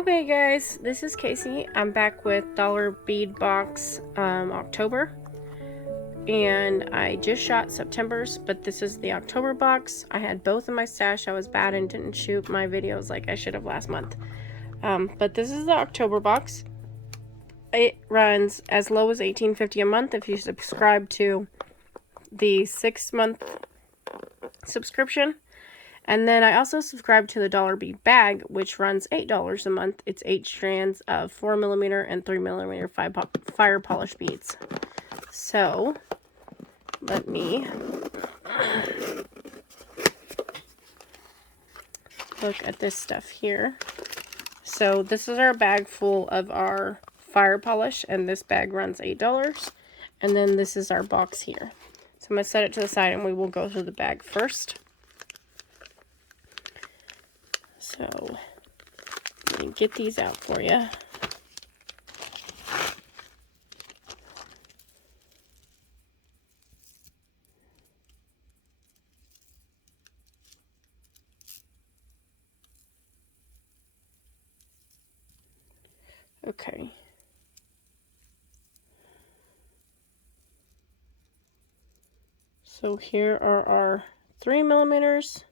Okay guys, this is Casey. I'm back with Dollar Bead Box October, and I just shot September's, but this is the October box. I had both in my stash. I was bad and didn't shoot my videos like I should have last month. But this is the October box. It runs as low as $18.50 a month if you subscribe to the 6-month subscription. And then I also subscribe to the Dollar Bead Bag, which runs $8 a month. It's 8 strands of 4mm and 3mm fire polish beads. So, let me look at this stuff here. So, this is our bag full of our fire polish, and this bag runs $8. And then this is our box here. So, I'm going to set it to the side, and we will go through the bag first. So, let me get these out for you. Okay. So here are our 3mm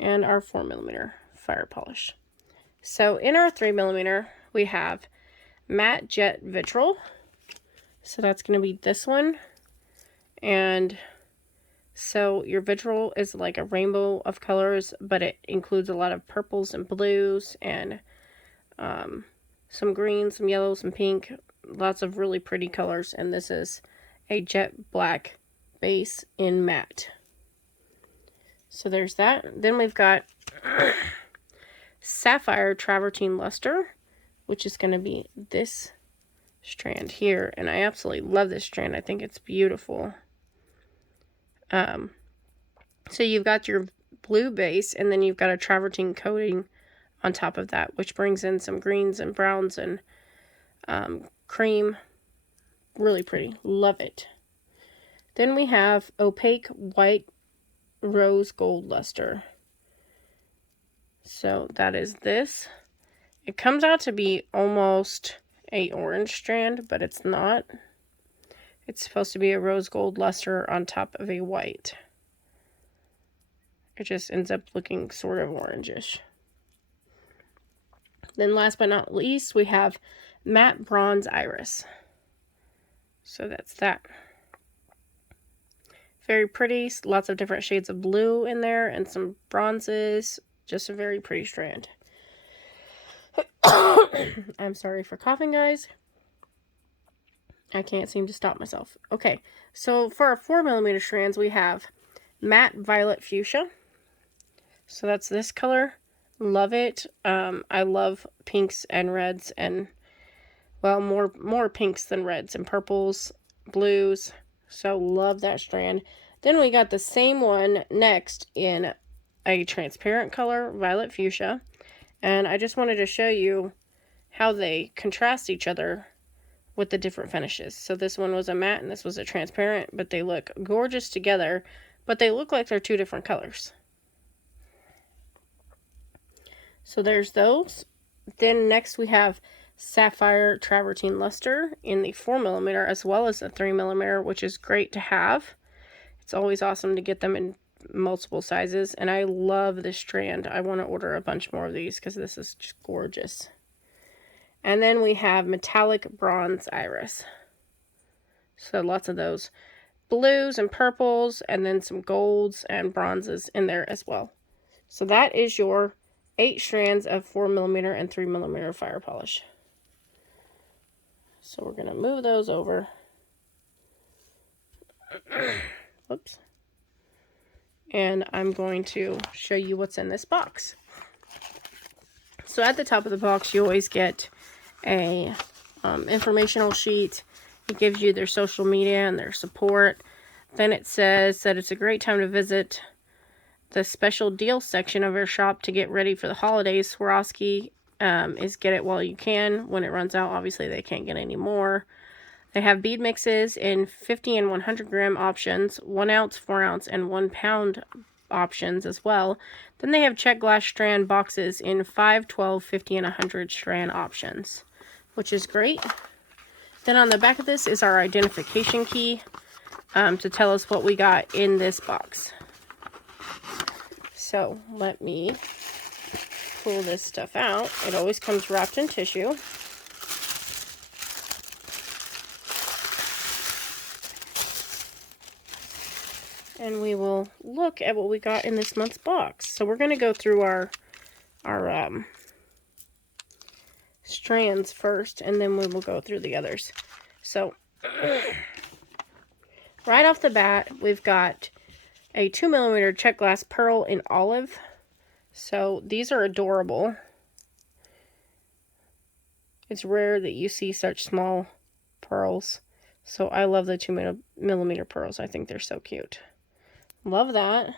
and our 4mm fire polish. So in our 3mm, we have matte jet vitriol. So that's going to be this one. And so your vitriol is like a rainbow of colors, but it includes a lot of purples and blues and some green, some yellow, some pink, lots of really pretty colors. And this is a jet black base in matte. So there's that. Then we've got Sapphire Travertine luster, which is going to be this strand here, and I absolutely love this strand. I think it's beautiful. So you've got your blue base, and then you've got a travertine coating on top of that, which brings in some greens and browns and cream. Really pretty. Love it. Then we have opaque white rose gold luster. So that is this. It comes out to be almost a orange strand, but it's not. It's supposed to be a rose gold luster on top of a white. It just ends up looking sort of orangish. Then last but not least, we have matte bronze iris. So that's that. Very pretty. Lots of different shades of blue in there and some bronzes. Just a very pretty strand. I'm sorry for coughing, guys. I can't seem to stop myself. Okay, so for our 4mm strands, we have matte violet fuchsia. So that's this color. Love it. I love pinks and reds and, well, more pinks than reds and purples, blues. So love that strand. Then we got the same one next in a transparent color, violet fuchsia. And I just wanted to show you how they contrast each other with the different finishes. So this one was a matte and this was a transparent, but they look gorgeous together, but they look like they're two different colors. So there's those. Then next we have Sapphire Travertine luster in the 4mm as well as the 3mm, which is great to have. It's always awesome to get them in multiple sizes, and I love this strand. I want to order a bunch more of these because this is just gorgeous. And then we have metallic bronze iris. So lots of those blues and purples, and then some golds and bronzes in there as well. So that is your 8 strands of 4mm and 3mm fire polish. So we're going to move those over. Whoops. And I'm going to show you what's in this box. So at the top of the box, you always get a informational sheet. It gives you their social media and their support. Then it says that it's a great time to visit the special deal section of our shop to get ready for the holidays. Swarovski is get it while you can. When it runs out, obviously they can't get any more. They have bead mixes in 50 and 100 gram options, 1 ounce, 4 ounce, and 1 pound options as well. Then they have Czech glass strand boxes in 5, 12, 50, and 100 strand options, which is great. Then on the back of this is our identification key to tell us what we got in this box. So let me pull this stuff out. It always comes wrapped in tissue. And we will look at what we got in this month's box. So we're going to go through our strands first, and then we will go through the others. So right off the bat, we've got a 2mm Czech glass pearl in olive. So these are adorable. It's rare that you see such small pearls. So I love the 2mm pearls. I think they're so cute. Love that.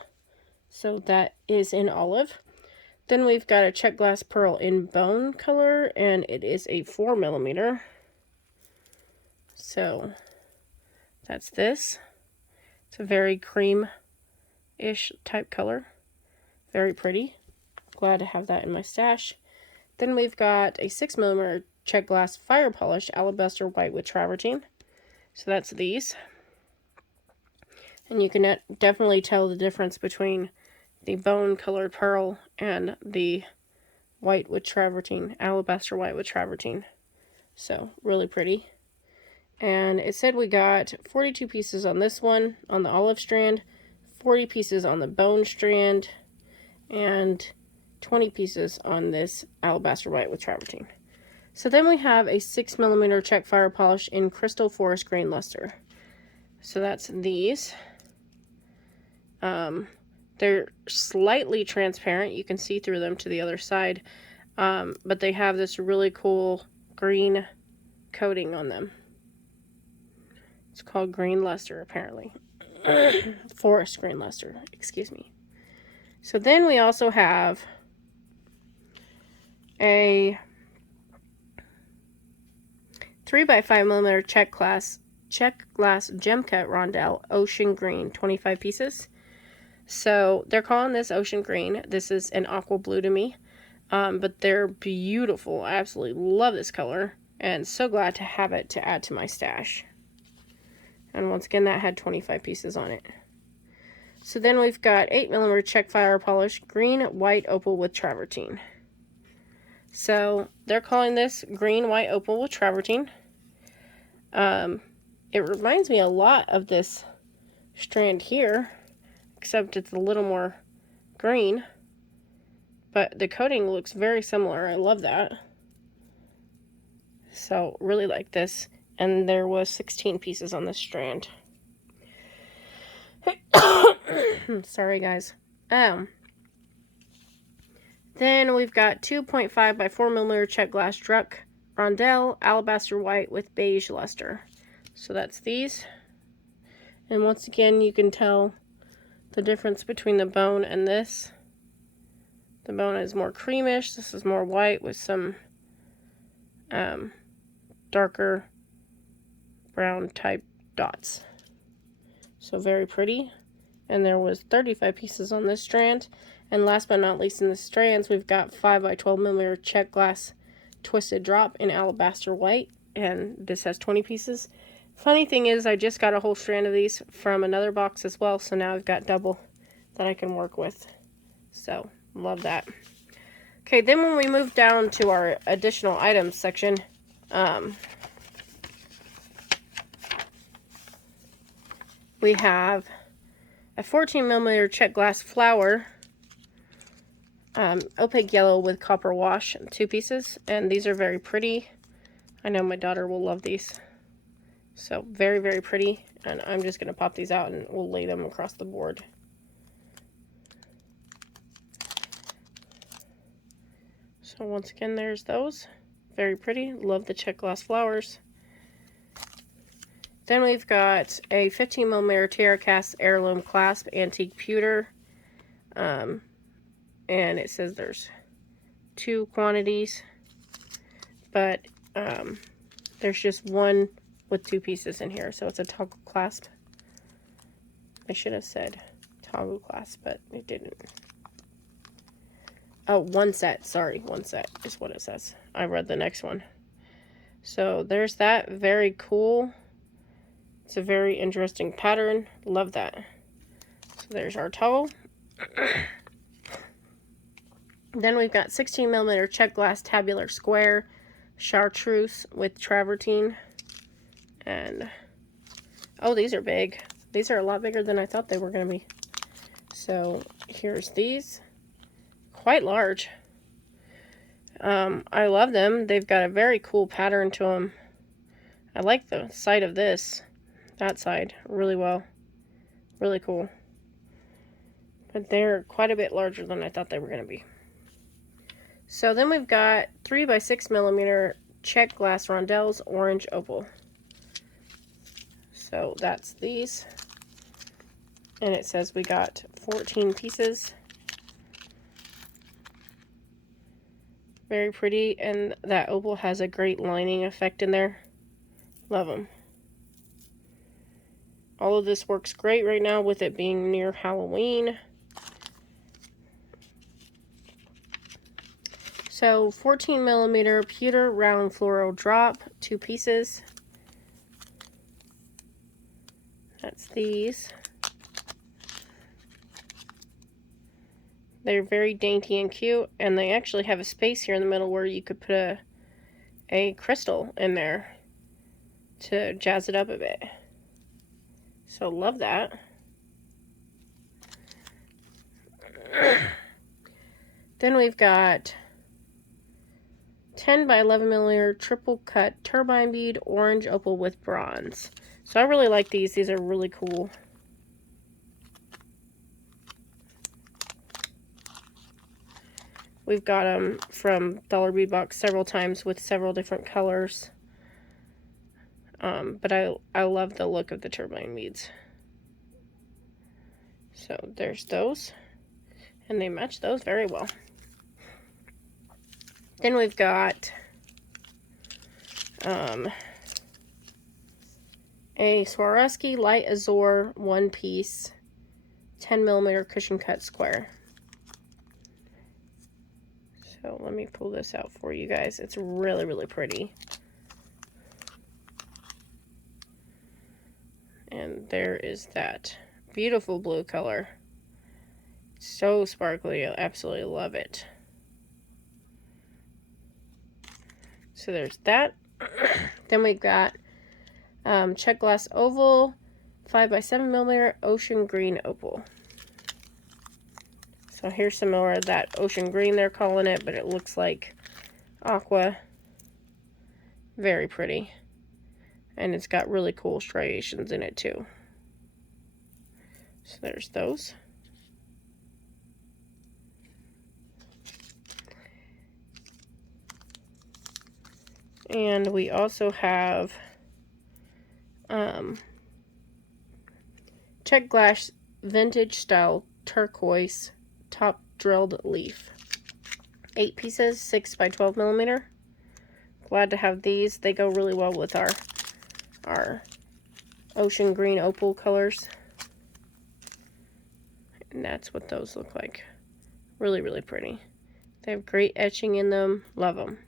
So that is in olive. Then we've got a Czech glass pearl in bone color, and it is a 4mm. So that's this. It's a very cream-ish type color. Very pretty. Glad to have that in my stash. Then we've got a 6mm Czech glass fire polish alabaster white with travertine. So that's these. And you can definitely tell the difference between the bone colored pearl and the white with travertine, alabaster white with travertine. So really pretty. And it said we got 42 pieces on this one, on the olive strand, 40 pieces on the bone strand, and 20 pieces on this alabaster white with travertine. So then we have a 6mm Czech fire polish in crystal forest grain luster. So that's these. They're slightly transparent. You can see through them to the other side. But they have this really cool green coating on them. It's called green luster, apparently. Forest grain luster, excuse me. So then we also have a 3x5mm Czech glass gem cut rondelle ocean green, 25 pieces. So they're calling this ocean green. This is an aqua blue to me, but they're beautiful. I absolutely love this color, and so glad to have it to add to my stash. And once again, that had 25 pieces on it. So then we've got 8mm Czech fire polish green white opal with travertine. So they're calling this green white opal with travertine. It reminds me a lot of this strand here, except it's a little more green, but the coating looks very similar. I love that. So really like this, and there was 16 pieces on this strand. Sorry guys. Then we've got 2.5 by 4mm Czech glass Druck rondelle alabaster white with beige luster. So that's these. And once again, you can tell the difference between the bone and this. The bone is more creamish. This is more white with some darker brown type dots. So very pretty. And there was 35 pieces on this strand. And last but not least in the strands, we've got 5 by 12mm Czech glass twisted drop in alabaster white. And this has 20 pieces. Funny thing is, I just got a whole strand of these from another box as well, so now I've got double that I can work with. So, love that. Okay, then when we move down to our additional items section, we have a 14mm Czech glass flower, opaque yellow with copper wash, 2 pieces, and these are very pretty. I know my daughter will love these. So very, very pretty, and I'm just going to pop these out and we'll lay them across the board. So once again, there's those. Very pretty. Love the Czech glass flowers. Then we've got a 15mm Tierracast Heirloom Clasp Antique Pewter. And it says there's 2 quantities, but there's just one with 2 pieces in here, so it's a toggle clasp. I should have said toggle clasp, but it didn't. Oh, one set. Sorry, one set is what it says. I read the next one. So there's that. Very cool. It's a very interesting pattern. Love that. So there's our toggle. Then we've got 16mm Czech glass tabular square chartreuse with travertine. And, oh, these are big. These are a lot bigger than I thought they were going to be. So here's these. Quite large. I love them. They've got a very cool pattern to them. I like the side of this. That side really well. Really cool. But they're quite a bit larger than I thought they were going to be. So then we've got 3x6mm Czech glass rondelles, orange opal. So that's these. And it says we got 14 pieces. Very pretty, and that opal has a great lining effect in there. Love them. All of this works great right now with it being near Halloween. So 14mm pewter round floral drop, 2 pieces. That's these. They're very dainty and cute, and they actually have a space here in the middle where you could put a crystal in there to jazz it up a bit. So love that. Then we've got 10x11mm triple cut turbine bead, orange opal with bronze. So I really like these. These are really cool. We've got them from Dollar Bead Box several times with several different colors. But I love the look of the turbine beads. So there's those. And they match those very well. Then we've got a Swarovski light azure 1-piece 10mm cushion cut square. So let me pull this out for you guys. It's really, really pretty. And there is that beautiful blue color. So sparkly. I absolutely love it. So there's that. Then we've got Czech glass oval, 5x7mm ocean green opal. So here's some more of that ocean green they're calling it, but it looks like aqua. Very pretty. And it's got really cool striations in it too. So there's those. And we also have Czech glass vintage style turquoise top drilled leaf. 8 pieces, 6x12mm. Glad to have these. They go really well with our ocean green opal colors. And that's what those look like. Really, really pretty. They have great etching in them. Love them.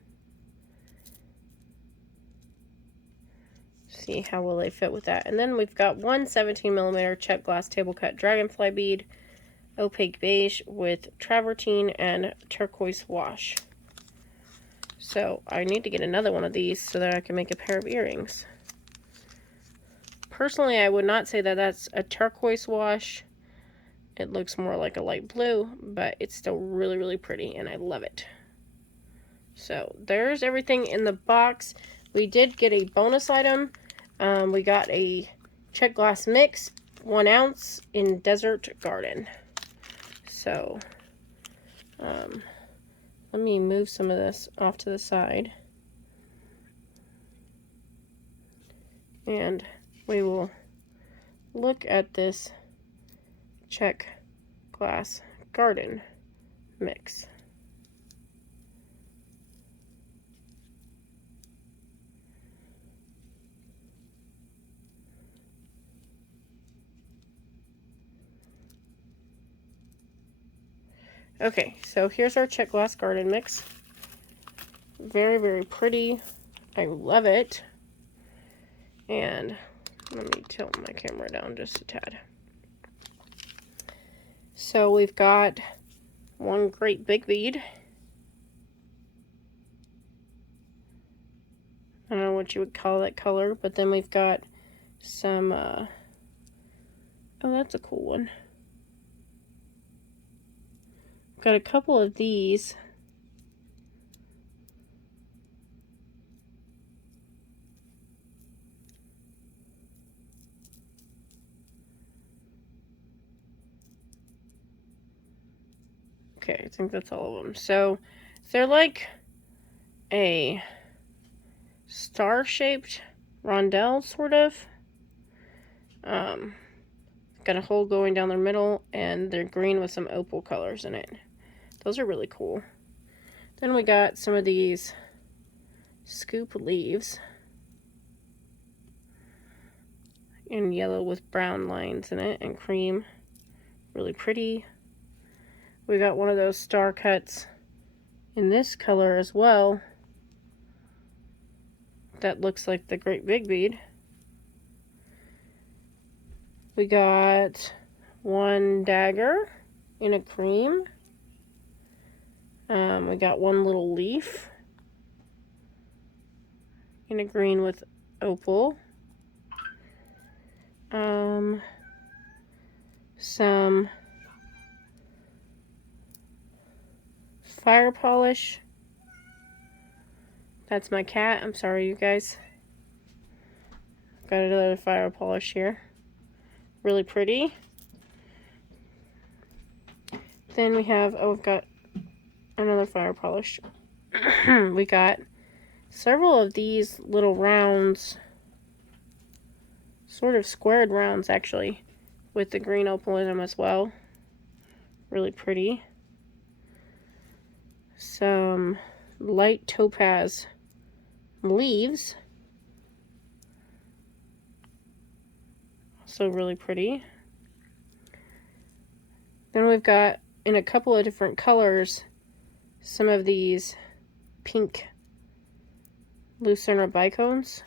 See how will they fit with that. And then we've got one 17mm Czech glass table cut dragonfly bead, opaque beige with travertine and turquoise wash. So I need to get another one of these so that I can make a pair of earrings. Personally, I would not say that that's a turquoise wash. It looks more like a light blue, but it's still really, really pretty, and I love it. So there's everything in the box. We did get a bonus item. We got a Czech glass mix, 1 ounce in Desert Garden. So, let me move some of this off to the side. And we will look at this Czech glass garden mix. Okay, so here's our Czech glass garden mix. Very, very pretty. I love it. And let me tilt my camera down just a tad. So we've got one great big bead. I don't know what you would call that color, but then we've got some, oh, that's a cool one. Got a couple of these. Okay, I think that's all of them. So they're like a star-shaped rondelle, sort of. Got a hole going down the middle, and they're green with some opal colors in it. Those are really cool. Then we got some of these scoop leaves in yellow with brown lines in it and cream. Really pretty. We got one of those star cuts in this color as well. That looks like the great big bead. We got one dagger in a cream. We got one little leaf in a green with opal. Some fire polish. That's my cat. I'm sorry, you guys. Got another fire polish here. Really pretty. Then we have, oh, we've got another fire polish. We got several of these little rounds, sort of squared rounds actually, with the green opal in them as well. Really pretty. Some light topaz leaves. Also really pretty. Then we've got, in a couple of different colors, some of these pink Lucerna bicones.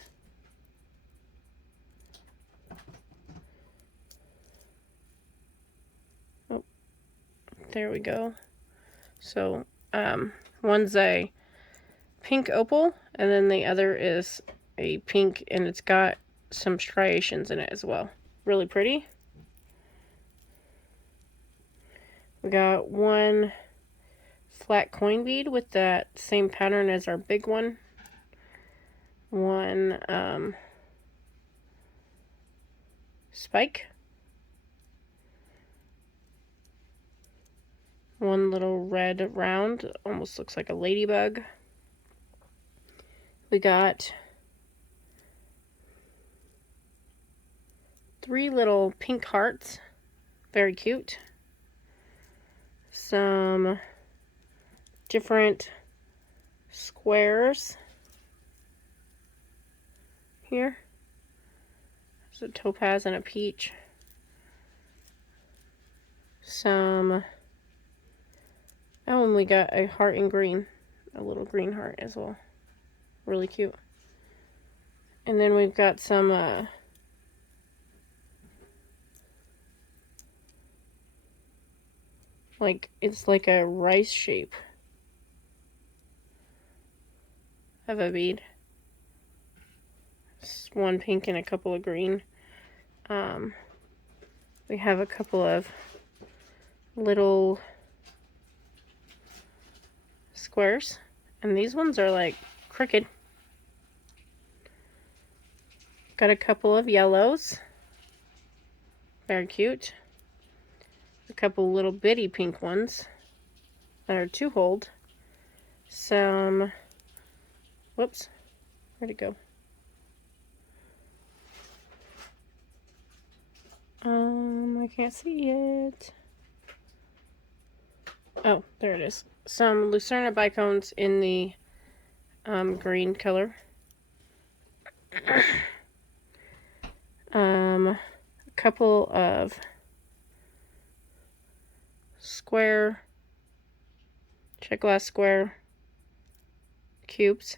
Oh, there we go. So, one's a pink opal, and then the other is a pink, and it's got some striations in it as well. Really pretty. We got one flat coin bead with that same pattern as our big one. One spike. One little red round, almost looks like a ladybug. We got 3 little pink hearts, very cute. Some different squares here. There's a topaz and a peach. Some, oh, and we got a heart in green, a little green heart as well. Really cute. And then we've got some like, it's like a rice shape of a bead. It's one pink and a couple of green. We have a couple of little squares, and these ones are like crooked. Got a couple of yellows, very cute. A couple little bitty pink ones that are 2-holed. Some, whoops, where'd it go? I can't see it. Oh, there it is. Some Lucerna bicones in the green color. A couple of square Czech glass square cubes,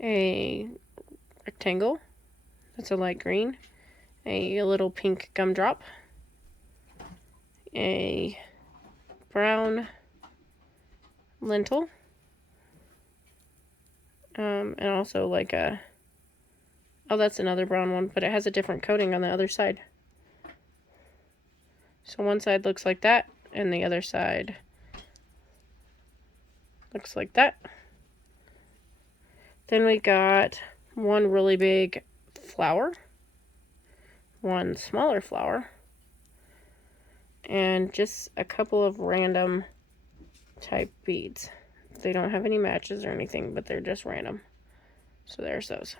a rectangle, that's a light green, a little pink gumdrop, a brown lentil, and also like a, oh, that's another brown one, but it has a different coating on the other side. So one side looks like that, and the other side looks like that. Then we got one really big flower, one smaller flower, and just a couple of random type beads. They don't have any matches or anything, but they're just random. So there's those.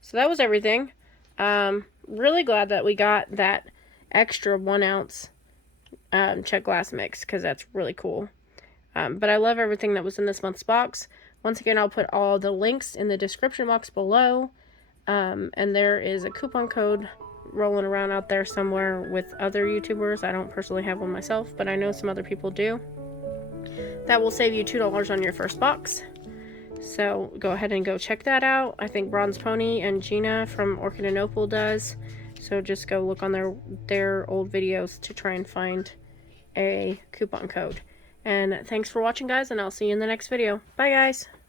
So that was everything. Really glad that we got that extra 1 ounce Czech glass mix, because that's really cool. But I love everything that was in this month's box. Once again, I'll put all the links in the description box below. And there is a coupon code rolling around out there somewhere with other YouTubers. I don't personally have one myself, but I know some other people do. That will save you $2 on your first box. So go ahead and go check that out. I think Bronze Pony and Gina from Orchid and Opal does. So just go look on their old videos to try and find a coupon code. And thanks for watching, guys, and I'll see you in the next video. Bye, guys!